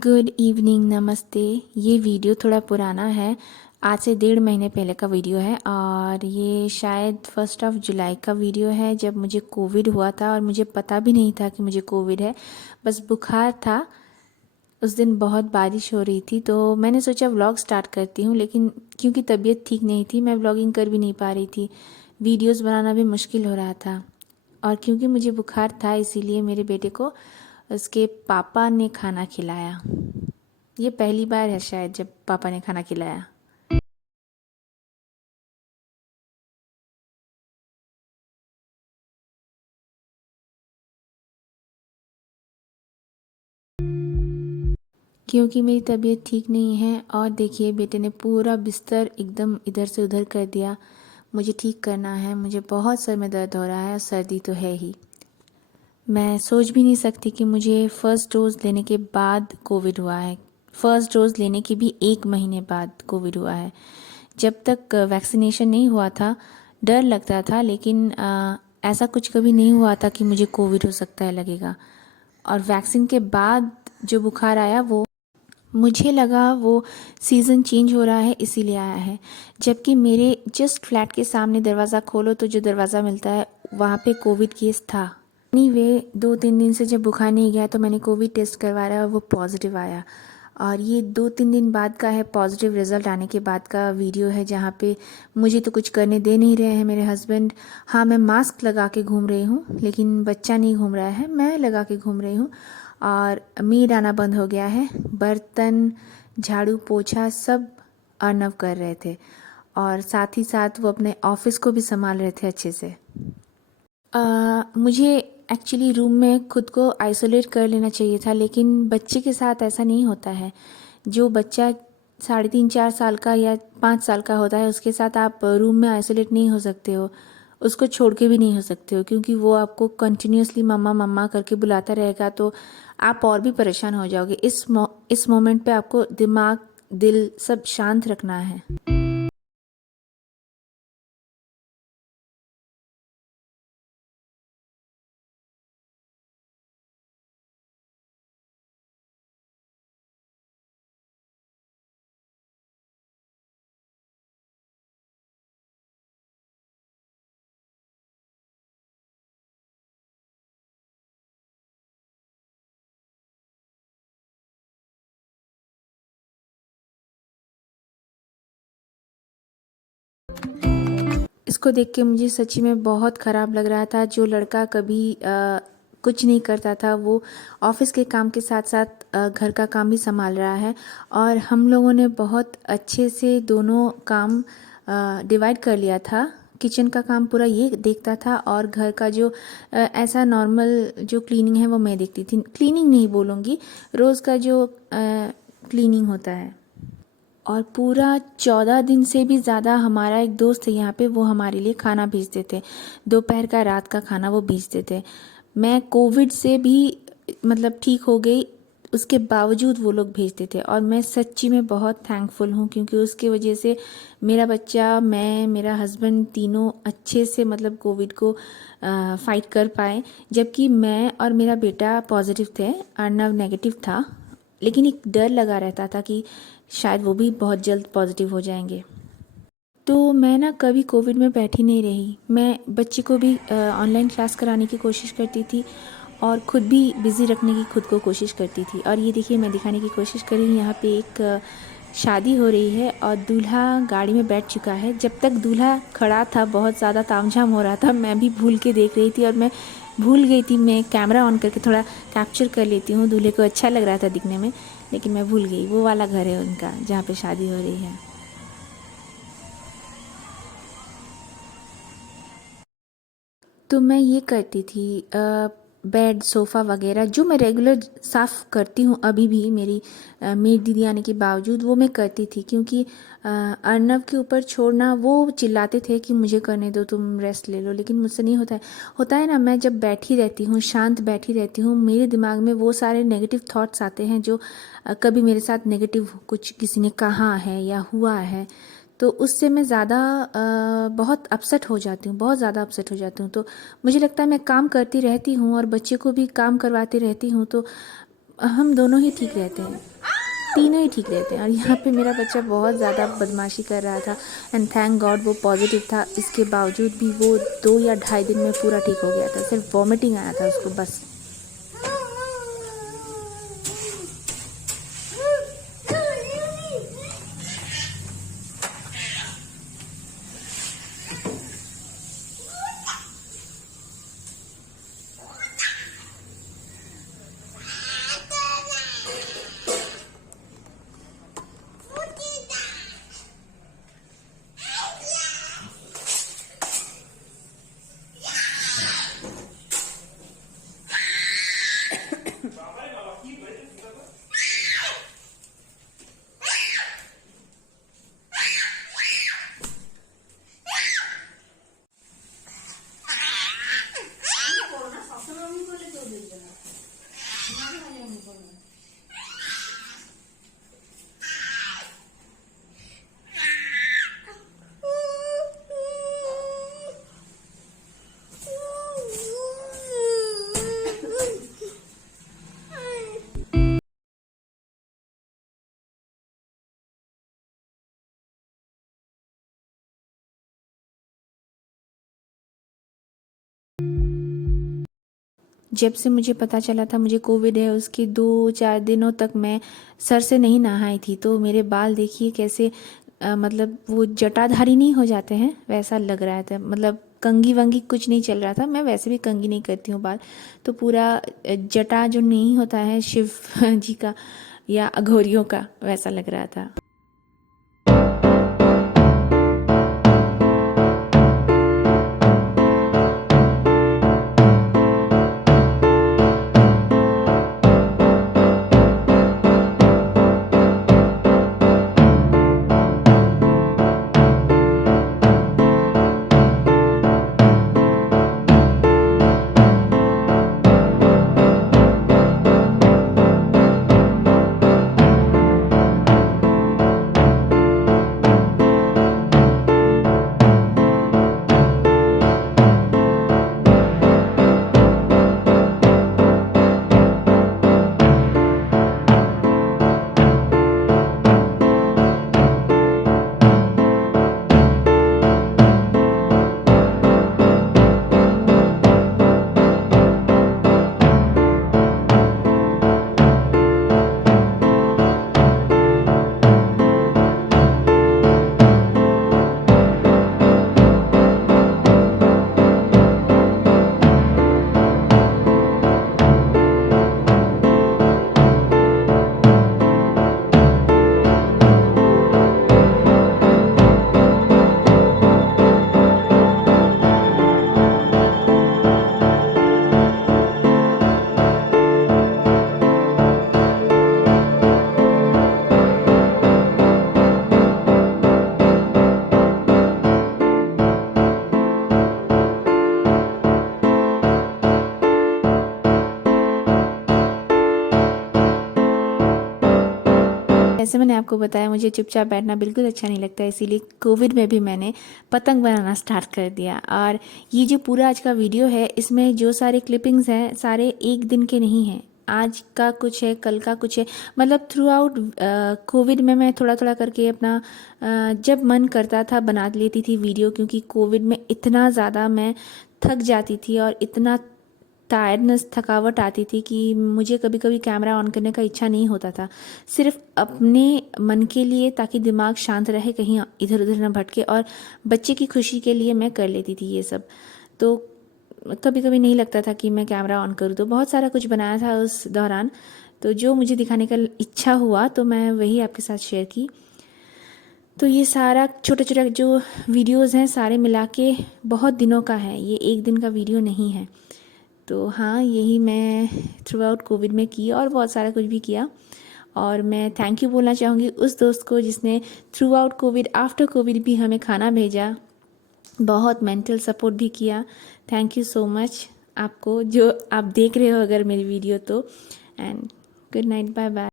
Good evening, नमस्ते। ये video थोड़ा पुराना है। आज से 1.5 महीने पहले का वीडियो है और ये शायद 1 जुलाई का वीडियो है, जब मुझे कोविड हुआ था और मुझे पता भी नहीं था कि मुझे कोविड है। बस बुखार था। उस दिन बहुत बारिश हो रही थी तो मैंने सोचा व्लॉग स्टार्ट करती हूँ, लेकिन क्योंकि तबीयत ठीक नहीं थी मैं व्लॉगिंग कर भी नहीं पा रही थी। वीडियोस बनाना भी मुश्किल हो रहा था। और क्योंकि मुझे बुखार था इसीलिए मेरे बेटे को उसके पापा ने खाना खिलाया। ये पहली बार है शायद जब पापा ने खाना खिलाया। क्योंकि मेरी तबीयत ठीक नहीं है और देखिए बेटे ने पूरा बिस्तर एकदम इधर से उधर कर दिया। मुझे ठीक करना है, मुझे बहुत सर में दर्द हो रहा है और सर्दी तो है ही। मैं सोच भी नहीं सकती कि मुझे फ़र्स्ट डोज़ लेने के बाद कोविड हुआ है। फ़र्स्ट डोज़ लेने के भी 1 महीने बाद कोविड हुआ है। जब तक वैक्सीनेशन नहीं हुआ था डर लगता था, लेकिन ऐसा कुछ कभी नहीं हुआ था कि मुझे कोविड हो सकता है लगेगा। और वैक्सीन के बाद जो बुखार आया वो मुझे लगा वो सीज़न चेंज हो रहा है इसीलिए आया है। जबकि मेरे जस्ट फ्लैट के सामने दरवाज़ा खोलो तो जो दरवाज़ा मिलता है वहाँ पे कोविड केस था। एनीवे 2-3 दिन से जब बुखार नहीं गया तो मैंने कोविड टेस्ट करवाया और वो पॉजिटिव आया। और ये 2-3 दिन बाद का है, पॉजिटिव रिज़ल्ट आने के बाद का वीडियो है, जहाँ पे मुझे तो कुछ करने दे नहीं रहे हैं मेरे हस्बैंड। हाँ, मैं मास्क लगा के घूम रही हूँ लेकिन बच्चा नहीं घूम रहा है, मैं लगा के घूम रही हूँ। और मेड आना बंद हो गया है। बर्तन, झाड़ू, पोछा सब अर्नव कर रहे थे और साथ ही साथ वो अपने ऑफिस को भी संभाल रहे थे अच्छे से। मुझे एक्चुअली रूम में खुद को आइसोलेट कर लेना चाहिए था, लेकिन बच्चे के साथ ऐसा नहीं होता है। जो बच्चा 3.5-4 साल का या 5 साल का होता है उसके साथ आप रूम में आइसोलेट नहीं हो सकते हो, उसको छोड़ के भी नहीं हो सकते हो, क्योंकि वो आपको कंटिन्यूसली मम्मा मम्मा करके बुलाता रहेगा तो आप और भी परेशान हो जाओगे। इस मोमेंट पे आपको दिमाग, दिल सब शांत रखना है। इसको देख के मुझे सच्ची में बहुत ख़राब लग रहा था। जो लड़का कभी कुछ नहीं करता था वो ऑफिस के काम के साथ साथ घर का काम भी संभाल रहा है। और हम लोगों ने बहुत अच्छे से दोनों काम डिवाइड कर लिया था। किचन का काम पूरा ये देखता था और घर का जो ऐसा नॉर्मल जो क्लीनिंग है वो मैं देखती थी। क्लीनिंग नहीं बोलूँगी, रोज़ का जो क्लीनिंग होता है। और पूरा 14 दिन से भी ज़्यादा हमारा एक दोस्त है यहाँ पे, वो हमारे लिए खाना भेजते थे। दोपहर का, रात का खाना वो भेजते थे। मैं कोविड से भी मतलब ठीक हो गई, उसके बावजूद वो लोग भेजते थे और मैं सच्ची में बहुत थैंकफुल हूँ, क्योंकि उसके वजह से मेरा बच्चा, मैं, मेरा हस्बैंड तीनों अच्छे से मतलब कोविड को फाइट कर पाए। जबकि मैं और मेरा बेटा पॉजिटिव थे, अर्नव नेगेटिव था, लेकिन एक डर लगा रहता था कि शायद वो भी बहुत जल्द पॉजिटिव हो जाएंगे। तो मैं ना कभी कोविड में बैठी नहीं रही। मैं बच्चे को भी ऑनलाइन क्लास कराने की कोशिश करती थी और खुद भी बिज़ी रखने की खुद को कोशिश करती थी। और ये देखिए मैं दिखाने की कोशिश कर रही हूँ, यहाँ पे एक शादी हो रही है और दूल्हा गाड़ी में बैठ चुका है। जब तक दूल्हा खड़ा था बहुत ज़्यादा तामझाम हो रहा था, मैं भी भूल के देख रही थी और मैं भूल गई थी, मैं कैमरा ऑन करके थोड़ा कैप्चर कर लेती हूँ। दूल्हे को अच्छा लग रहा था दिखने में, लेकिन मैं भूल गई वो वाला घर है उनका जहाँ पे शादी हो रही है। तो मैं ये करती थी, बेड, सोफ़ा वगैरह जो मैं रेगुलर साफ़ करती हूँ अभी भी, मेरी मेड दीदी आने के बावजूद वो मैं करती थी। क्योंकि अर्नव के ऊपर छोड़ना, वो चिल्लाते थे कि मुझे करने दो, तुम रेस्ट ले लो, लेकिन मुझसे नहीं होता है। होता है ना, मैं जब बैठी रहती हूँ, शांत बैठी रहती हूँ, मेरे दिमाग में वो सारे नेगेटिव थॉट्स आते हैं जो कभी मेरे साथ नेगेटिव कुछ किसी ने कहा है या हुआ है, तो उससे मैं ज़्यादा बहुत अपसेट हो जाती हूँ, बहुत ज़्यादा अपसेट हो जाती हूँ। तो मुझे लगता है मैं काम करती रहती हूँ और बच्चे को भी काम करवाती रहती हूँ, तो हम दोनों ही ठीक रहते हैं। तीनों ही ठीक रहते हैं। और यहाँ पे मेरा बच्चा बहुत ज़्यादा बदमाशी कर रहा था एंड थैंक गॉड वो पॉजिटिव था, इसके बावजूद भी वो 2 या ढाई दिन में पूरा ठीक हो गया था। सिर्फ वॉमिटिंग आया था उसको बस। जब से मुझे पता चला था मुझे कोविड है, उसके 2-4 दिनों तक मैं सर से नहीं नहाई थी। तो मेरे बाल देखिए कैसे मतलब वो जटाधारी नहीं हो जाते हैं वैसा लग रहा था। मतलब कंघी वंगी कुछ नहीं चल रहा था, मैं वैसे भी कंघी नहीं करती हूँ बाल। तो पूरा जटा जो नहीं होता है शिव जी का या अघोरियों का, वैसा लग रहा था। जैसे मैंने आपको बताया मुझे चुपचाप बैठना बिल्कुल अच्छा नहीं लगता, इसीलिए कोविड में भी मैंने पतंग बनाना स्टार्ट कर दिया। और ये जो पूरा आज का वीडियो है इसमें जो सारे क्लिपिंग्स हैं सारे एक दिन के नहीं हैं, आज का कुछ है कल का कुछ है। मतलब थ्रू आउट कोविड में मैं थोड़ा थोड़ा करके अपना जब मन करता था बना लेती थी वीडियो, क्योंकि कोविड में इतना ज़्यादा मैं थक जाती थी और इतना टायर्डनेस थकावट आती थी कि मुझे कभी कभी कैमरा ऑन करने का इच्छा नहीं होता था, सिर्फ अपने मन के लिए, ताकि दिमाग शांत रहे, कहीं इधर उधर न भटके। और बच्चे की खुशी के लिए मैं कर लेती थी ये सब। तो कभी कभी नहीं लगता था कि मैं कैमरा ऑन करूँ। तो बहुत सारा कुछ बनाया था उस दौरान, तो जो मुझे दिखाने का इच्छा हुआ तो मैं वही आपके साथ शेयर की। तो ये सारा छोटा छोटा जो वीडियोज़ हैं सारे मिला के बहुत दिनों का है, ये एक दिन का वीडियो नहीं है। तो हाँ, यही मैं थ्रू आउट कोविड में की और बहुत सारा कुछ भी किया। और मैं थैंक यू बोलना चाहूँगी उस दोस्त को जिसने through out Covid, after Covid भी हमें खाना भेजा, बहुत मेंटल सपोर्ट भी किया। थैंक यू सो मच आपको, जो आप देख रहे हो अगर मेरी वीडियो तो। And good night, bye bye.